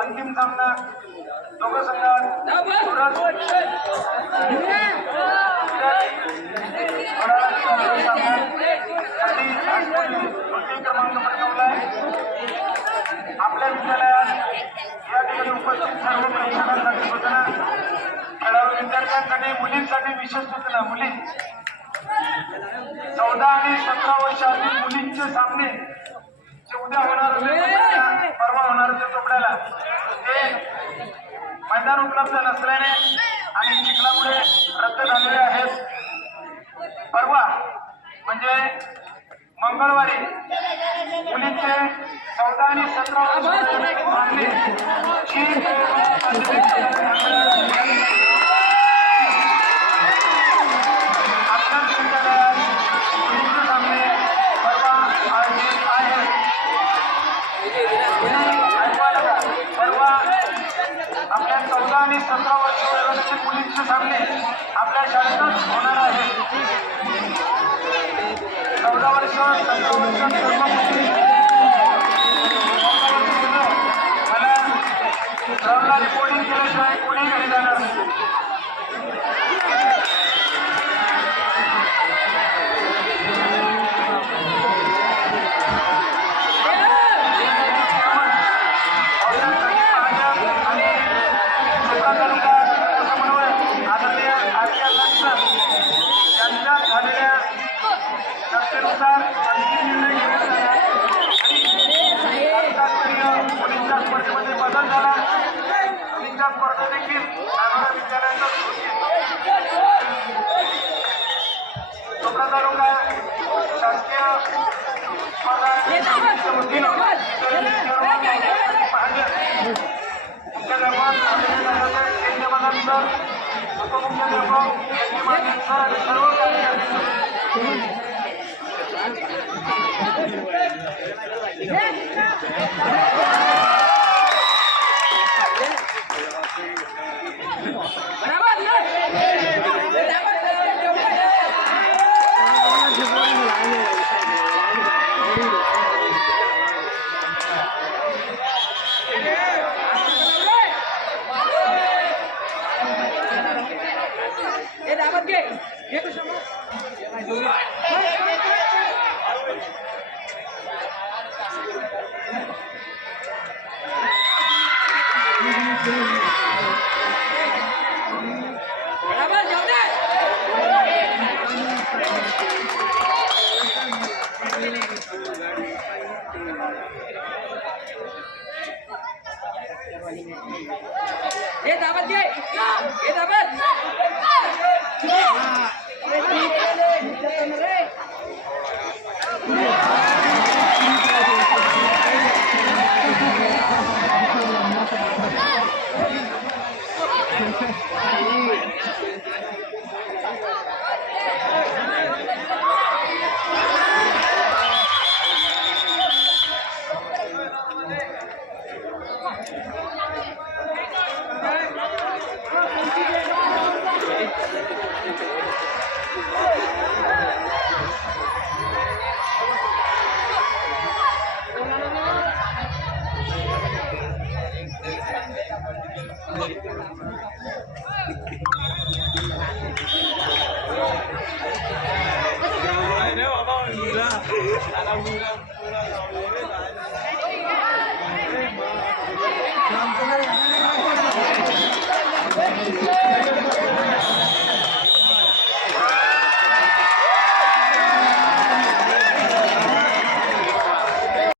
अंतिम सामना दोघं संघात आपल्या विद्यालयात या ठिकाणी उपस्थित सर्व प्रेक्षकांसाठी सूचना, खेळाडू विद्यार्थ्यांसाठी मुलींसाठी विशेष सूचना. मुली 14 आणि 17 वर्षातील मुलींचे सामने जे उद्या होणार होते, परवा होणार होते चोपड्याला, ते मैदान उपलब्ध नसल्याने आणि चिखलामुळे रद्द झालेले आहेत. परवा म्हणजे मंगळवारी मुलींचे 14 आणि 17 वर्षाचे सामने आपल्या 14 आणि 17 वर्षाचे मुलींचे सामने आपल्या शाळेतच होणार आहे. 14 वर्ष 17 वर्ष मला ग्राउंडला रिपोर्टिंग केल्याशिवाय कोणी घरी जाणार नाही. चर्चेनुसार अंतिम निर्णय घेण्यात आला आणि मुलींच्या स्पर्धेमध्ये बदल झाला. मुलींच्या स्पर्धा देखील नागोरा विद्यालयाचा चोपडा तालुका शासकीय स्पर्धा समितीच्या वतीनं मुख्याध्यापक सर, उपमुख्याध्यापक सर आणि सर्व ये दावत दे, ये दावत Thank you.